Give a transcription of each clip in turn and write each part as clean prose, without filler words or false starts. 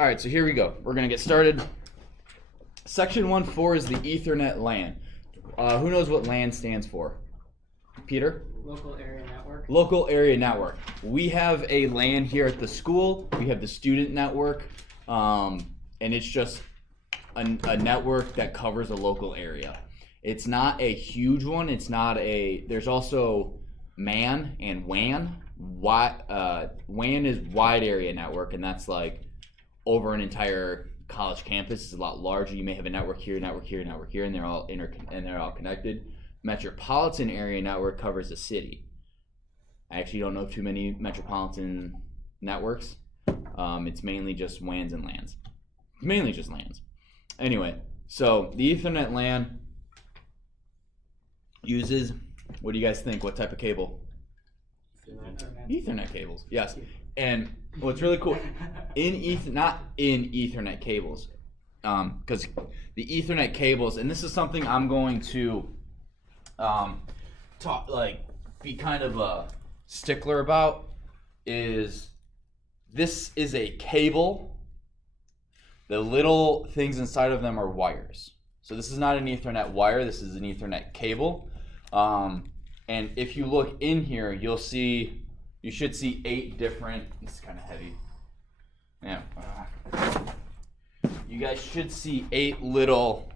All right, so here we go. We're going to get started. Section 1.4 is the Ethernet LAN. Who knows what LAN stands for? Peter? Local area network. Local area network. We have a LAN here at the school. We have the student network, and it's just a network that covers a local area. It's not a huge one. It's not a. There's also MAN and WAN. WAN is wide area network, and that's like over an entire college campus. It's a lot larger. You may have a network here, network here, network here, and they're all connected. Metropolitan area network covers a city. I actually don't know too many metropolitan networks. It's mainly just WANs and LANs. Mainly just LANs. Anyway, so the Ethernet LAN uses, what do you guys think? What type of cable? Ethernet cables, yes. And what's really cool, not in Ethernet cables, because the Ethernet cables, and this is something I'm going to be kind of a stickler about, is this is a cable. The little things inside of them are wires. So this is not an Ethernet wire, this is an Ethernet cable. And if you look in here, you should see 8 different, this is kind of heavy. Yeah. You guys should see 8 little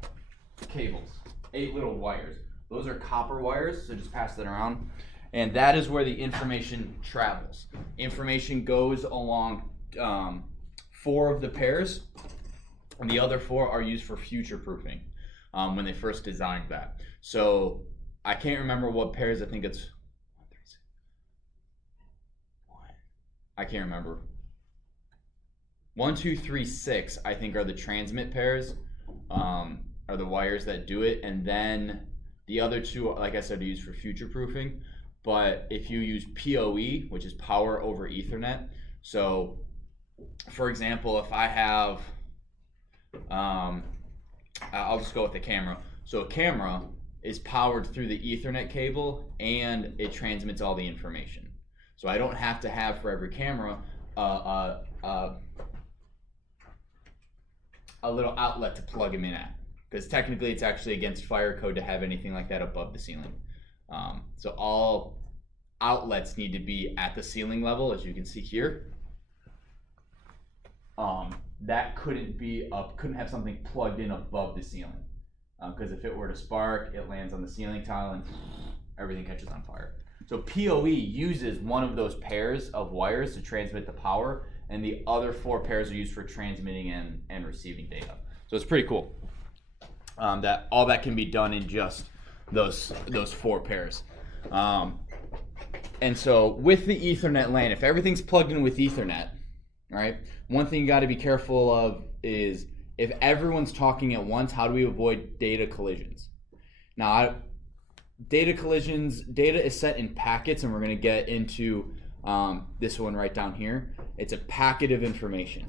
cables, 8 little wires. Those are copper wires, so just pass that around. And that is where the information travels. Information goes along 4 of the pairs, and the other 4 are used for future proofing when they first designed that. So I can't remember what pairs. I think it's I can't remember. 1, 2, 3, 6. I think are the transmit pairs, are the wires that do it, and then the other 2, like I said, are used for future proofing. But if you use PoE, which is power over Ethernet, so for example, if I have, I'll just go with the camera. So a camera is powered through the Ethernet cable, and it transmits all the information. So I don't have to have for every camera a little outlet to plug them in at, because technically it's actually against fire code to have anything like that above the ceiling. So all outlets need to be at the ceiling level, as you can see here. That couldn't have something plugged in above the ceiling, because if it were to spark, it lands on the ceiling tile and everything catches on fire. So PoE uses one of those pairs of wires to transmit the power, and the other 4 pairs are used for transmitting and receiving data. So it's pretty cool that all that can be done in just those 4 pairs. And so with the Ethernet LAN, if everything's plugged in with Ethernet, right, one thing you got to be careful of is if everyone's talking at once, how do we avoid data collisions? Now, data is set in packets, and we're going to get into this one right down here. It's a packet of information,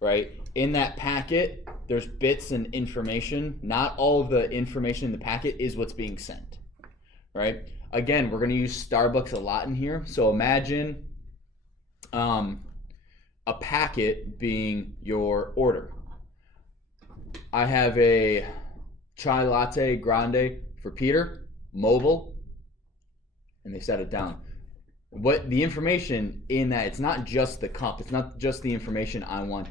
right? In that packet, there's bits and information. Not all of the information in the packet is what's being sent, right? Again, we're going to use Starbucks a lot in here. So imagine a packet being your order. I have a chai latte grande for Peter, mobile, and they set it down. What the information in that, it's not just the cup, it's not just the information I want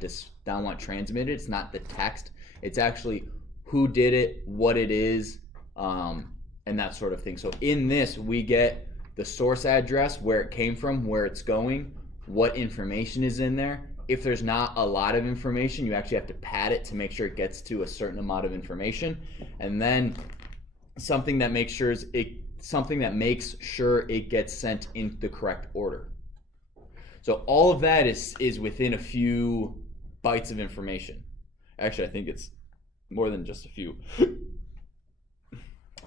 transmitted, it's not the text, it's actually who did it, what it is, and that sort of thing. So in this, we get the source address, where it came from, where it's going, what information is in there. If there's not a lot of information, you actually have to pad it to make sure it gets to a certain amount of information, and then something that makes sure it gets sent in the correct order. So all of that is within a few bytes of information. Actually, I think it's more than just a few.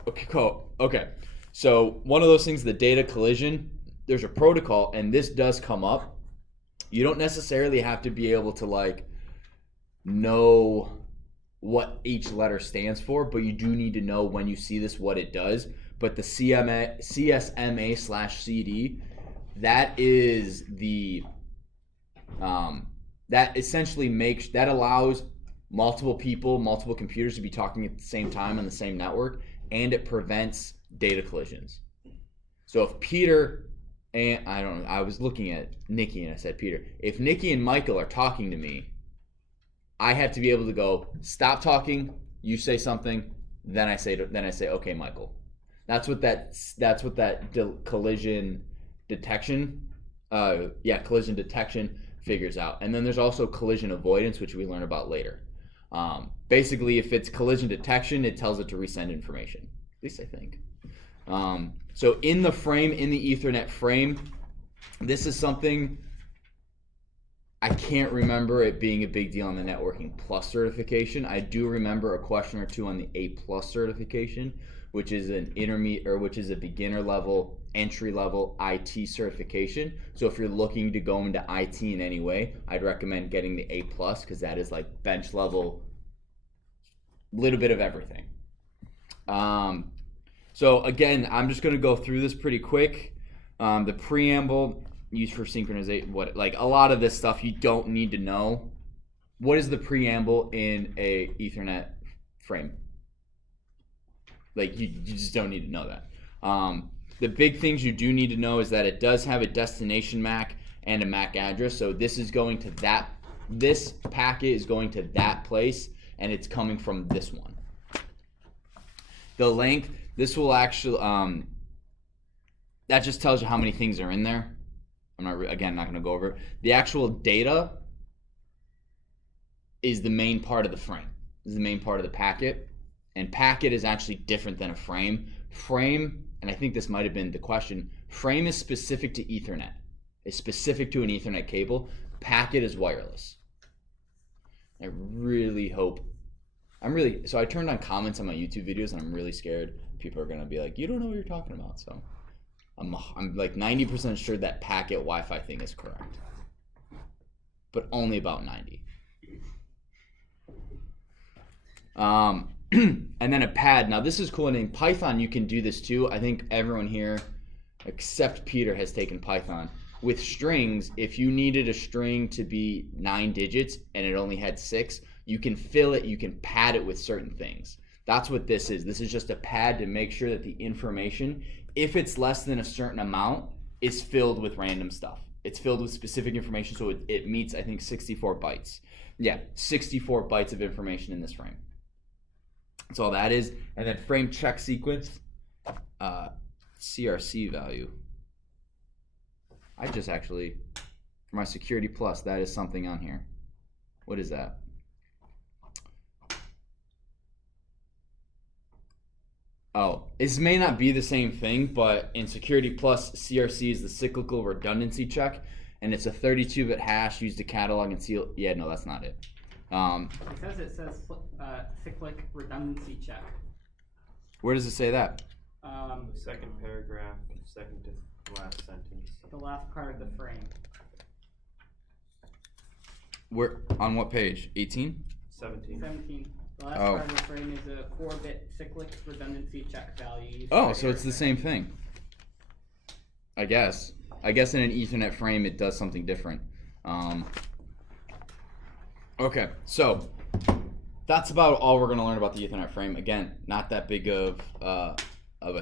Okay, cool. Okay, so one of those things, the data collision, there's a protocol, and this does come up. You don't necessarily have to be able to know what each letter stands for, but you do need to know when you see this what it does. But the CSMA/CD, that is the that essentially allows multiple people, multiple computers to be talking at the same time on the same network, and it prevents data collisions. So if Peter and I was looking at Nikki and I said, Peter, if Nikki and Michael are talking to me, I have to be able to go, stop talking, you say something, then I say, okay, Michael. That's what that collision detection, collision detection figures out. And then there's also collision avoidance, which we learn about later. Basically, if it's collision detection, it tells it to resend information. At least I think. So in the frame, in the Ethernet frame, this is something I can't remember it being a big deal on the Networking Plus certification. I do remember a question or two on the A Plus certification, which is an which is a beginner level, entry level IT certification. So if you're looking to go into IT in any way, I'd recommend getting the A Plus because that is like bench level, little bit of everything. So again, I'm just going to go through this pretty quick. The preamble used for synchronization, like a lot of this stuff you don't need to know. What is the preamble in a Ethernet frame? Like you just don't need to know that. The big things you do need to know is that it does have a destination MAC and a MAC address. So this packet is going to that place, and it's coming from this one. The length, this will actually, that just tells you how many things are in there. I'm not going to go over it. The actual data is the main part of the frame. This is the main part of the packet. And packet is actually different than a frame. Frame, and I think this might have been the question, frame is specific to Ethernet. It's specific to an Ethernet cable. Packet is wireless. I really hope, so I turned on comments on my YouTube videos and I'm really scared people are going to be like, you don't know what you're talking about. So I'm like 90% sure that packet Wi-Fi thing is correct, but only about 90. And then a pad. Now this is cool. And in Python, you can do this too. I think everyone here, except Peter, has taken Python. With strings, if you needed a string to be 9 digits and it only had 6, you can fill it, you can pad it with certain things. That's what this is. This is just a pad to make sure that the information, if it's less than a certain amount, is filled with random stuff. It's filled with specific information, so it meets, I think, 64 bytes. Yeah, 64 bytes of information in this frame. That's all that is. And then frame check sequence, CRC value. I just actually, for my Security Plus, that is something on here. What is that? Oh, this may not be the same thing, but in Security Plus, CRC is the cyclical redundancy check, and it's a 32-bit hash used to catalog and seal. Yeah, no, that's not it. It says cyclic redundancy check. Where does it say that? The second paragraph, second to last sentence. The last part of the frame. Where, on what page? 18? 17. 17. The last part of the frame is a 4-bit cyclic redundancy check value. Oh, so it's the same thing. I guess. I guess in an Ethernet frame it does something different. Okay, so that's about all we're going to learn about the Ethernet frame. Again, not that big of a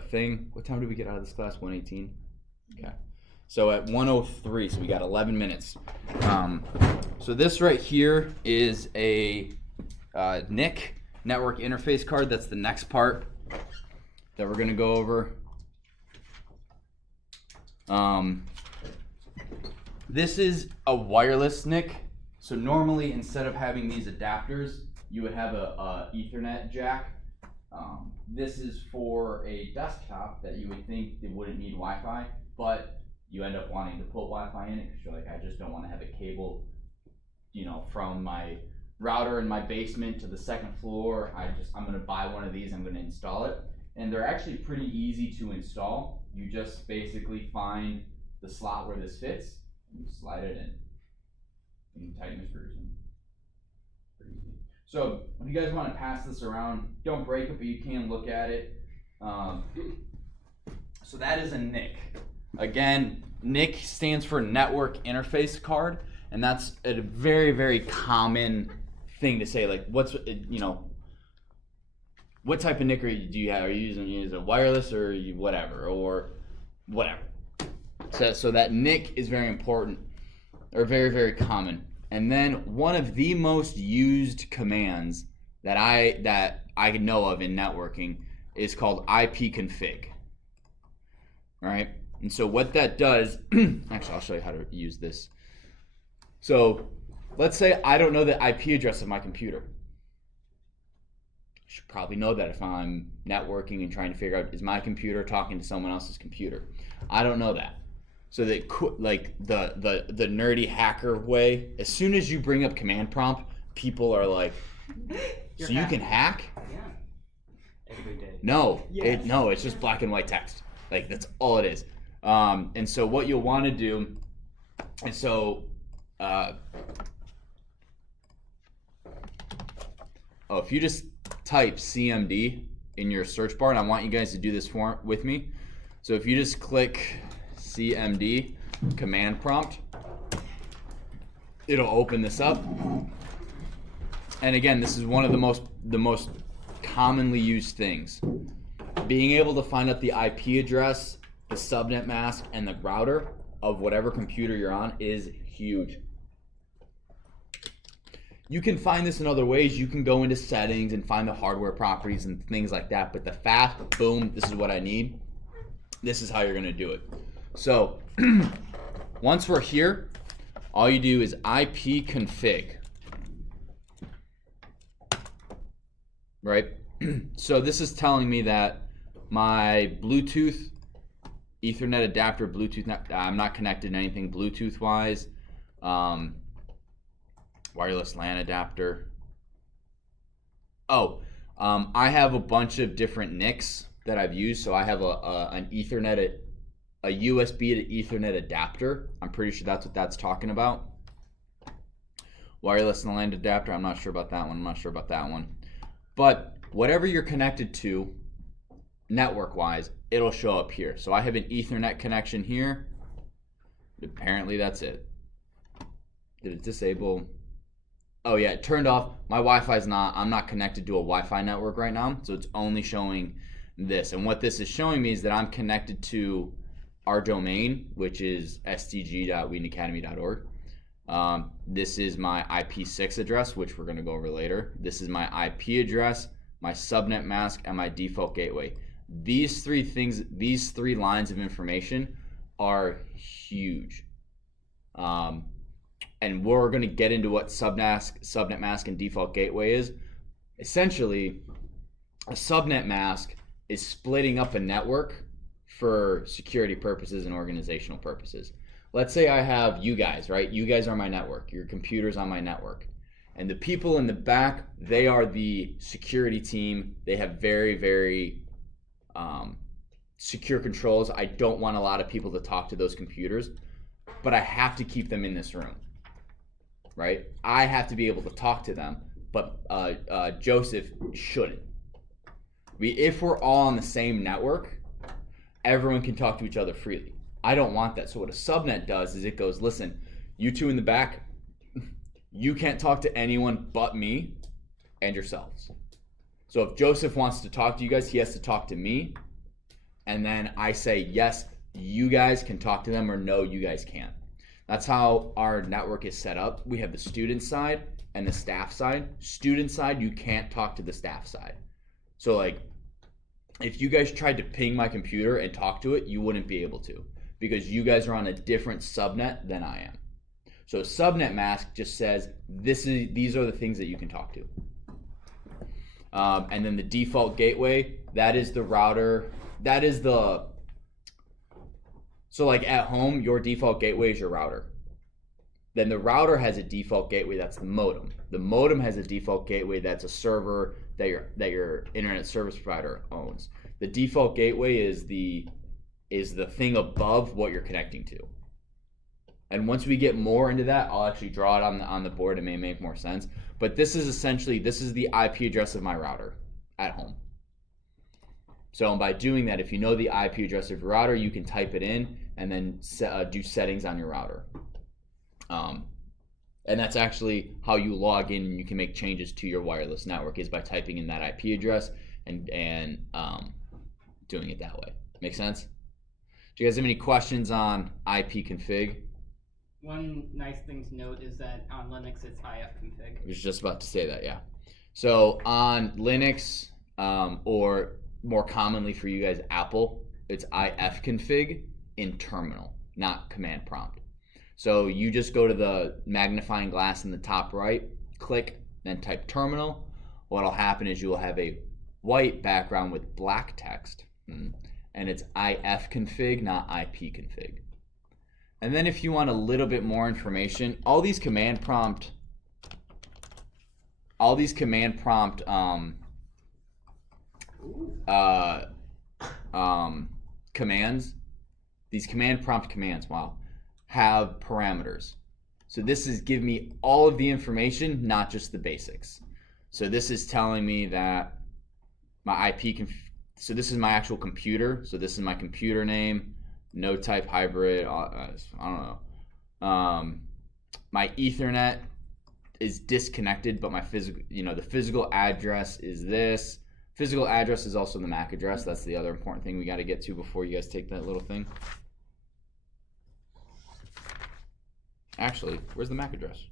thing. What time did we get out of this class? 1:18? Okay. So at 1:03, so we got 11 minutes. So this right here is a NIC, network interface card. That's the next part that we're going to go over. This is a wireless NIC. So normally, instead of having these adapters, you would have a Ethernet jack. This is for a desktop that you would think it wouldn't need Wi-Fi, but you end up wanting to put Wi-Fi in it because you're like, I just don't want to have a cable, from my router in my basement to the second floor. I'm going to buy one of these. I'm going to install it, and they're actually pretty easy to install. You just basically find the slot where this fits, and you slide it in. You can tighten the screws in. Pretty easy. So if you guys want to pass this around, don't break it, but you can look at it. So that is a NIC. Again, NIC stands for Network Interface Card, And that's a very, very common thing to say. Like, what type of NIC do you have? Are you using a wireless or whatever? So that NIC is very important, or very, very common. And then one of the most used commands that I know of in networking is called ipconfig. All right. And so what that does, actually, I'll show you how to use this. So let's say I don't know the IP address of my computer. I should probably know that if I'm networking and trying to figure out, is my computer talking to someone else's computer? I don't know that. So that, like, the nerdy hacker way, as soon as you bring up command prompt, people are like, so you can hack? Yeah. Every day. No, Yes. no, it's just black and white text. Like, that's all it is. And so what you'll want to do, and so, if you just type CMD in your search bar, and I want you guys to do this with me. So if you just click CMD command prompt, it'll open this up. And again, this is one of the most commonly used things. Being able to find out the IP address, the subnet mask, and the router of whatever computer you're on is huge. You can find this in other ways. You can go into settings and find the hardware properties and things like that. But the fast, boom, this is what I need. This is how you're going to do it. So once we're here, all you do is ipconfig. Right? So this is telling me that my Bluetooth, Ethernet adapter, Bluetooth, I'm not connected to anything Bluetooth wise. Wireless LAN adapter. I have a bunch of different NICs that I've used. So I have an Ethernet, a USB to Ethernet adapter. I'm pretty sure that's what that's talking about. Wireless LAN adapter. I'm not sure about that one. But whatever you're connected to, network-wise, it'll show up here. So I have an Ethernet connection here. Apparently that's it. Did it disable? Oh yeah, it turned off. My Wi-Fi's not. I'm not connected to a Wi-Fi network right now, so it's only showing this. And what this is showing me is that I'm connected to our domain, which is stg.wheatonacademy.org. This is my IP6 address, which we're going to go over later. This is my IP address, my subnet mask, and my default gateway. These three things, these three lines of information are huge. And we're going to get into what subnet mask, and default gateway is. Essentially, a subnet mask is splitting up a network for security purposes and organizational purposes. Let's say I have you guys, right? You guys are my network. Your computer's on my network. And the people in the back, they are the security team. They have very, very secure controls. I don't want a lot of people to talk to those computers, but I have to keep them in this room, right? I have to be able to talk to them, but Joseph shouldn't. If we're all on the same network, everyone can talk to each other freely. I don't want that. So what a subnet does is it goes, listen, you two in the back, you can't talk to anyone but me and yourselves. So if Joseph wants to talk to you guys, he has to talk to me. And then I say, yes, you guys can talk to them, or no, you guys can't. That's how our network is set up. We have the student side and the staff side. Student side, you can't talk to the staff side. So like, if you guys tried to ping my computer and talk to it, you wouldn't be able to, because you guys are on a different subnet than I am. So subnet mask just says these are the things that you can talk to. And then the default gateway, that is the router. That is so like at home, your default gateway is your router. Then the router has a default gateway, that's the modem. The modem has a default gateway, that's a server that your internet service provider owns. The default gateway is the thing above what you're connecting to. And once we get more into that, I'll actually draw it on the board. It may make more sense. But this is essentially, this is the IP address of my router at home. So by doing that, if you know the IP address of your router, you can type it in and then do settings on your router. And that's actually how you log in and you can make changes to your wireless network is by typing in that IP address and doing it that way. Make sense? Do you guys have any questions on IP config? One nice thing to note is that on Linux it's ifconfig. I was just about to say that, yeah. So on Linux, or more commonly for you guys, Apple, it's ifconfig in terminal, not command prompt. So you just go to the magnifying glass in the top right, click, then type terminal. What'll happen is you will have a white background with black text, and it's ifconfig, not ipconfig. And then if you want a little bit more information, all these command prompt commands, these command prompt commands, have parameters. So this is give me all of the information, not just the basics. So this is telling me that my so this is my actual computer. So this is my computer name, no type hybrid, I don't know. My Ethernet is disconnected, but my physical, the physical address is this. Physical address is also the MAC address. That's the other important thing we got to get to before you guys take that little thing. Actually, where's the MAC address?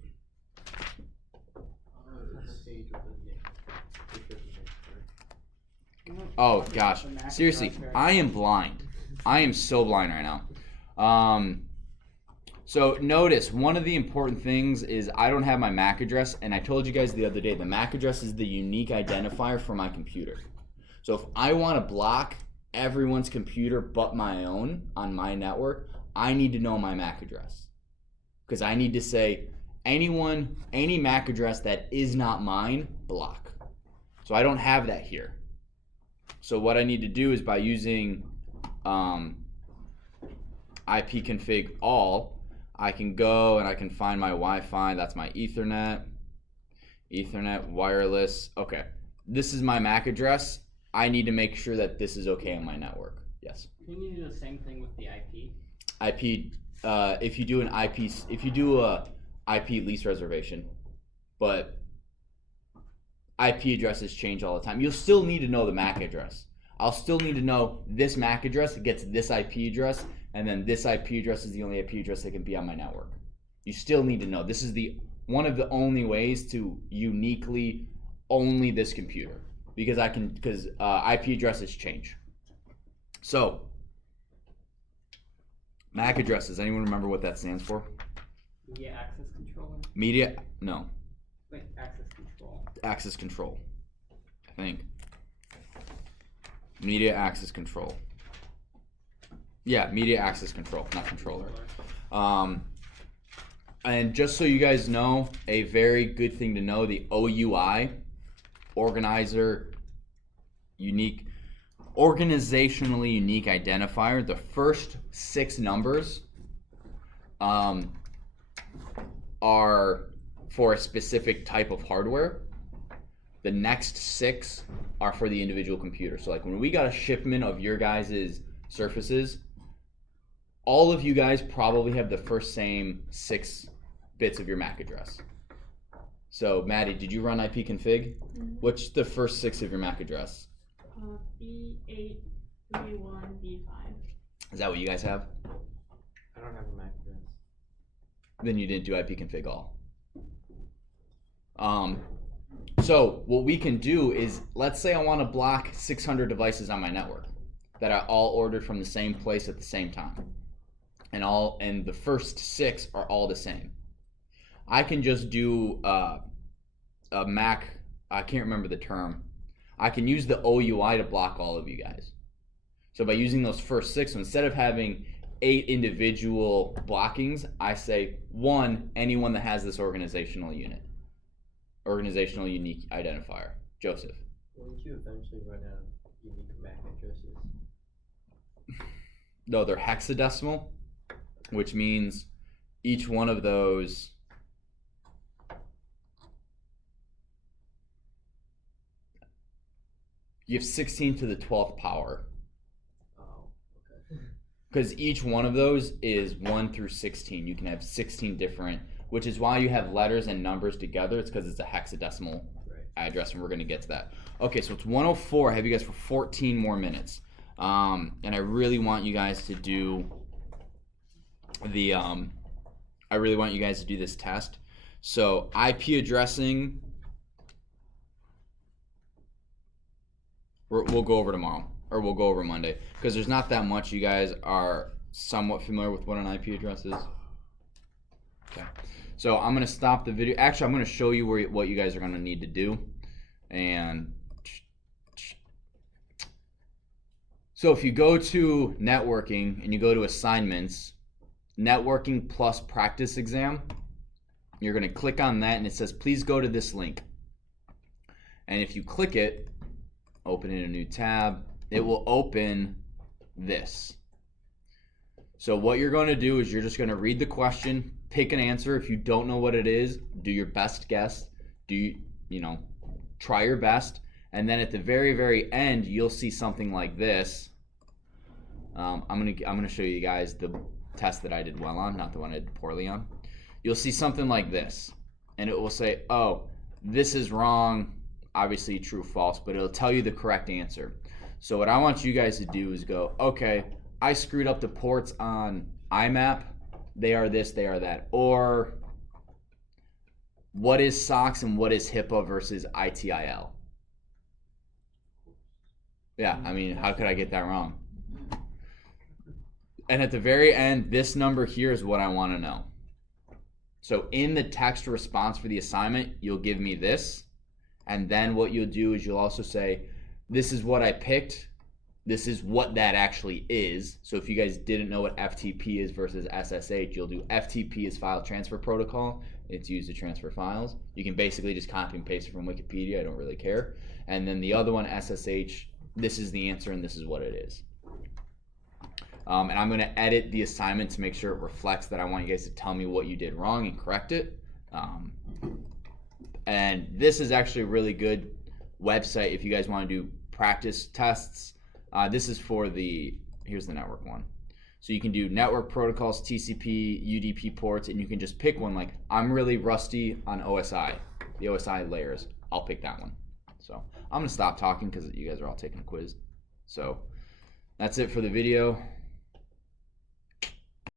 Oh gosh, seriously, I am blind. I am so blind right now. So notice one of the important things is I don't have my MAC address, and I told you guys the other day the MAC address is the unique identifier for my computer. So if I want to block everyone's computer but my own on my network, I need to know my MAC address, because I need to say any MAC address that is not mine, block. So I don't have that here. So what I need to do is by using ipconfig all, I can go and I can find my Wi-Fi. That's my Ethernet wireless. Okay, this is my MAC address. I need to make sure that this is okay on my network. Yes. Can you do the same thing with the IP? If you do an IP, if you do a IP lease reservation, but IP addresses change all the time, you'll still need to know the MAC address. I'll still need to know this MAC address gets this IP address, and then this IP address is the only IP address that can be on my network. You still need to know. This is one of the only ways to uniquely only this computer, because IP addresses change. So MAC addresses. Anyone remember what that stands for? Media access controller. No. Like access control. Access control, I think. Media access control. Yeah, media access control, not controller. And just so you guys know, a very good thing to know, the OUI, organizationally unique identifier, the first 6 numbers are for a specific type of hardware. The next 6 are for the individual computer. So like when we got a shipment of your guys' Surfaces, all of you guys probably have the first same 6 bits of your MAC address. So Maddie, did you run ipconfig? Mm-hmm. What's the first 6 of your MAC address? B8, B1, B5. Is that what you guys have? I don't have a MAC address. Then you didn't do ipconfig all. So what we can do is, let's say I want to block 600 devices on my network that are all ordered from the same place at the same time, and the first 6 are all the same. I can just do a MAC. I can't remember the term. I can use the OUI to block all of you guys. So by using those first 6, so instead of having 8 individual blockings, I say 1, anyone that has this organizational unique identifier. Joseph. Won't you eventually run out of unique MAC addresses? No, they're hexadecimal, which means each one of those you have 16 to the 12th power. Oh, okay. Because each one of those is 1 through 16. You can have 16 different, which is why you have letters and numbers together. It's because it's a hexadecimal Right. address, and we're going to get to that. Okay, so it's 1:04. I have you guys for 14 more minutes. And I really want you guys to do the I really want you guys to do this test. So IP addressing, we'll go over tomorrow, or we'll go over Monday, because there's not that much. You guys are somewhat familiar with what an IP address is. Okay, so I'm gonna stop the video. Actually, I'm gonna show you what you guys are gonna need to do. And so if you go to networking and you go to assignments, networking plus practice exam, you're going to click on that, and it says please go to this link. And if you click it, open in a new tab, it will open this. So what you're going to do is you're just going to read the question, pick an answer. If you don't know what it is, do your best guess. Try your best. And then at the very, very end, you'll see something like this. I'm gonna show you guys the test that I did well on, not the one I did poorly on. You'll see something like this, and it will say, oh, this is wrong, obviously true, false, but it'll tell you the correct answer. So what I want you guys to do is go, okay, I screwed up the ports on IMAP, they are this, they are that. Or what is SOX and what is HIPAA versus ITIL? Yeah, I mean, how could I get that wrong? And at the very end, this number here is what I want to know. So in the text response for the assignment, you'll give me this. And then what you'll do is you'll also say, this is what I picked. This is what that actually is. So if you guys didn't know what FTP is versus SSH, you'll do FTP is file transfer protocol. It's used to transfer files. You can basically just copy and paste it from Wikipedia. I don't really care. And then the other one, SSH, this is the answer and this is what it is. And I'm going to edit the assignment to make sure it reflects that I want you guys to tell me what you did wrong and correct it. And this is actually a really good website if you guys want to do practice tests. This is for here's the network one. So you can do network protocols, TCP, UDP ports, and you can just pick one. Like, I'm really rusty on OSI, the OSI layers. I'll pick that one. So I'm going to stop talking because you guys are all taking a quiz. So that's it for the video.